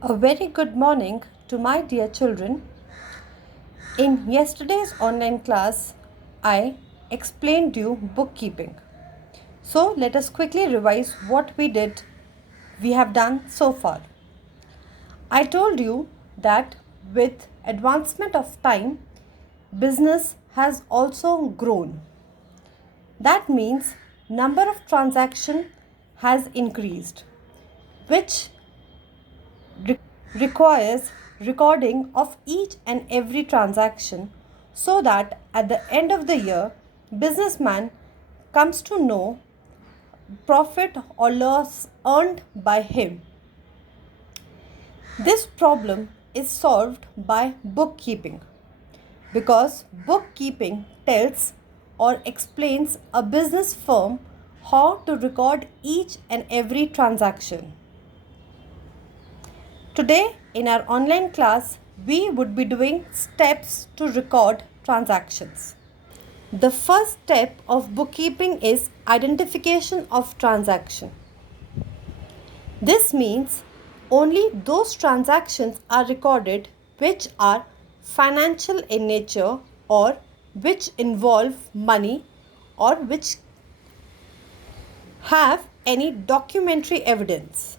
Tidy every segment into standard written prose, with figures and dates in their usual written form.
A very good morning to my dear children. In yesterday's online class, I explained you bookkeeping. So let us quickly revise what we have done so far. I told you that with advancement of time, business has also grown. That means number of transaction has increased, which requires recording of each and every transaction so that at the end of the year businessman comes to know profit or loss earned by him. This problem is solved by bookkeeping because bookkeeping tells or explains a business firm how to record each and every transaction. Today in our online class, we would be doing steps to record transactions. The first step of bookkeeping is identification of transaction. This means only those transactions are recorded which are financial in nature or which involve money or which have any documentary evidence.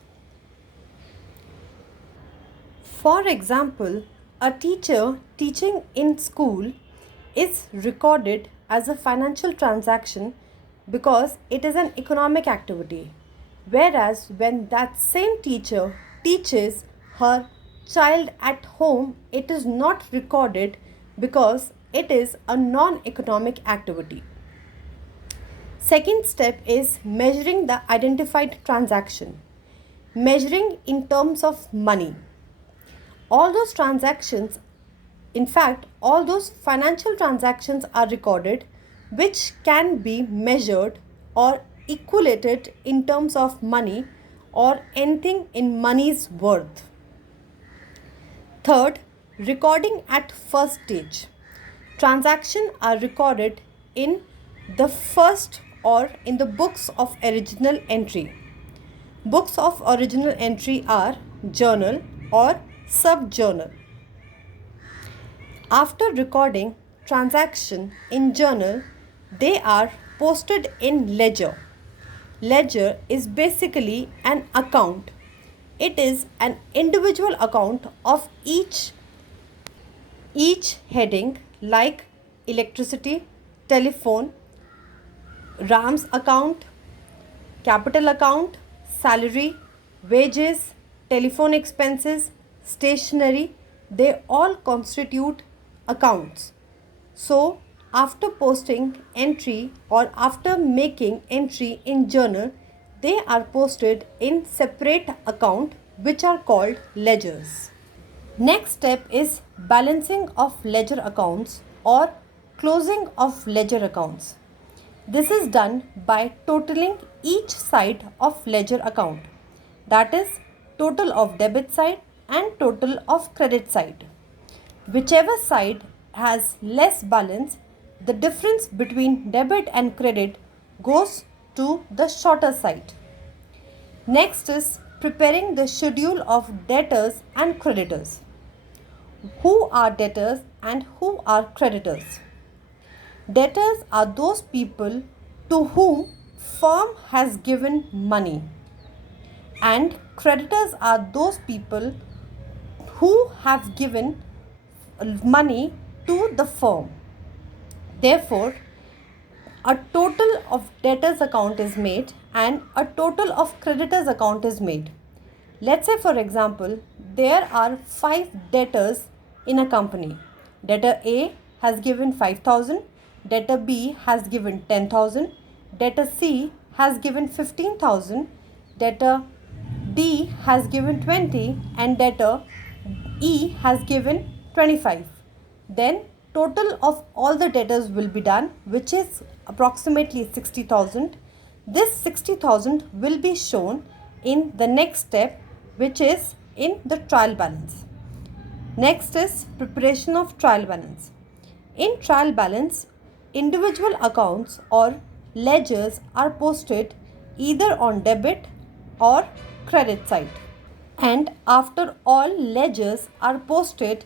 For example, a teacher teaching in school is recorded as a financial transaction because it is an economic activity. Whereas when that same teacher teaches her child at home, it is not recorded because it is a non-economic activity. Second step is measuring the identified transaction. Measuring in terms of money. All those transactions, in fact, all those financial transactions are recorded which can be measured or equated in terms of money or anything in money's worth. Third, recording at first stage. Transactions are recorded in the first or in the books of original entry. Books of original entry are journal or sub-journal. After recording transaction in journal, they are posted in ledger. Ledger is basically an account. It is an individual account of each heading like electricity, telephone, RAM's account, capital account, salary, wages, telephone expenses, stationery, they all constitute accounts. So, after posting entry or after making entry in journal, they are posted in separate account which are called ledgers. Next step is balancing of ledger accounts or closing of ledger accounts. This is done by totaling each side of ledger account, that is total of debit side and total of credit side. Whichever side has less balance, the difference between debit and credit goes to the shorter side. Next is preparing the schedule of debtors and creditors. Who are debtors and who are creditors? Debtors are those people to whom firm has given money, and creditors are those people who have given money to the firm. Therefore, a total of debtors account is made and a total of creditors account is made. Let's say for example, there are 5 debtors in a company. Debtor A has given 5,000, debtor B has given 10,000, debtor C has given 15,000, debtor D has given 20 and debtor E has given 25. Then total of all the debtors will be done, which is approximately 60,000. This 60,000 will be shown in the next step, which is in the trial balance. Next is preparation of trial balance. In trial balance, individual accounts or ledgers are posted either on debit or credit side. And after all ledgers are posted,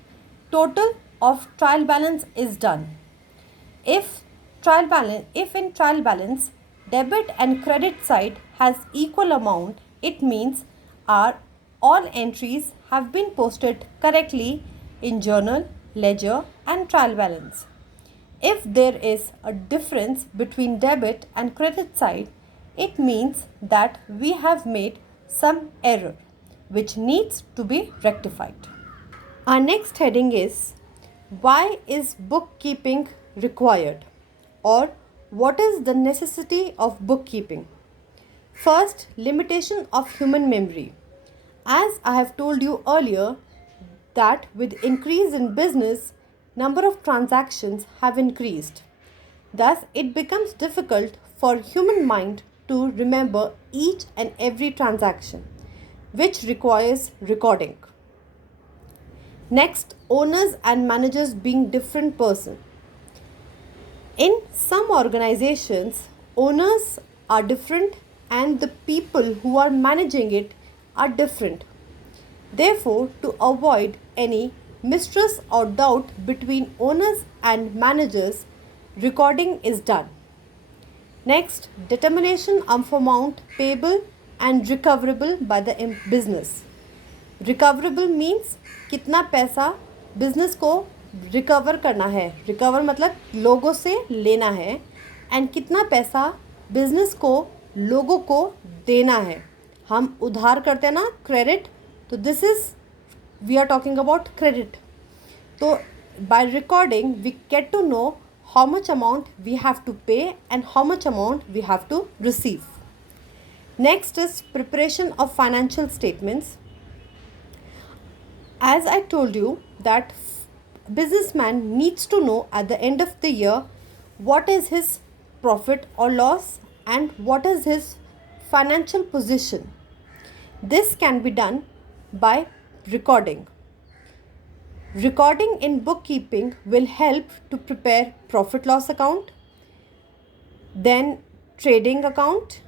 total of trial balance is done. If in trial balance debit and credit side has equal amount, it means our all entries have been posted correctly in journal, ledger and trial balance. If there is a difference between debit and credit side, it means that we have made some error which needs to be rectified. Our next heading is, why is bookkeeping required, or what is the necessity of bookkeeping? First, limitation of human memory. As I have told you earlier that with increase in business, number of transactions have increased. Thus, it becomes difficult for human mind to remember each and every transaction, which requires recording. Next, owners and managers being different person. In some organizations, owners are different and the people who are managing it are different. Therefore, to avoid any mistrust or doubt between owners and managers, recording is done. Next, determination of amount payable and recoverable by the business. Recoverable means कितना पैसा business को recover करना है. Recover मतलब लोगों से लेना है. एंड कितना पैसा बिजनेस को लोगों को देना है. हम उधार करते हैं ना, क्रेडिट. तो this is we are talking about credit. तो by recording we get to know how much amount we have to pay and how much amount we have to receive. Next is preparation of financial statements. As I told you that businessman needs to know at the end of the year what is his profit or loss and what is his financial position. This can be done by recording. Recording in bookkeeping will help to prepare profit loss account, then trading account,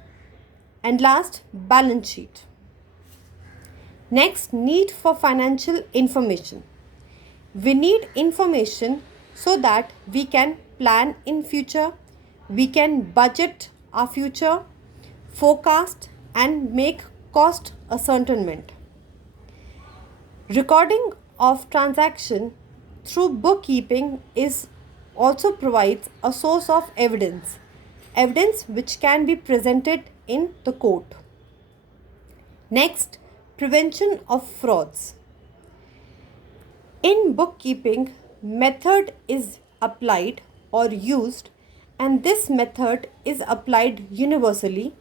and last balance sheet. Next, need for financial information. We need information so that we can plan in future, we can budget our future, forecast and make cost ascertainment. Recording of transaction through bookkeeping is also provides a source of evidence which can be presented in the court. Next, prevention of frauds. In bookkeeping, method is applied or used, and this method is applied universally.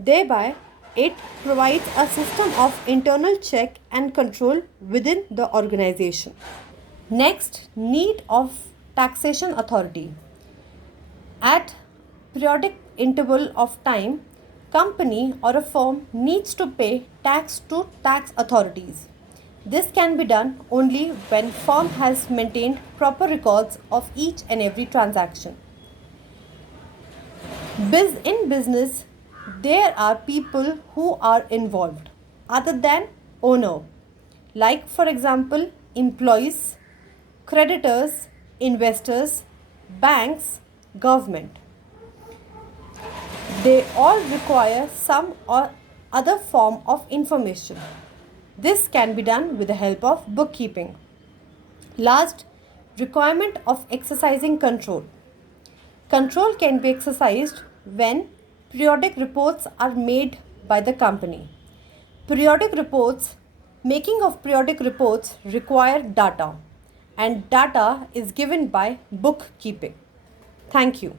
Thereby it provides a system of internal check and control within the organization. Next, need of taxation authority. At periodic interval of time, company or a firm needs to pay tax to tax authorities. This can be done only when firm has maintained proper records of each and every transaction. In business, there are people who are involved other than owner, like for example employees, creditors, investors, banks, government. They all require some or other form of information. This can be done with the help of bookkeeping. Last, requirement of exercising control. Control can be exercised when periodic reports are made by the company. Making of periodic reports require data, and data is given by bookkeeping. Thank you.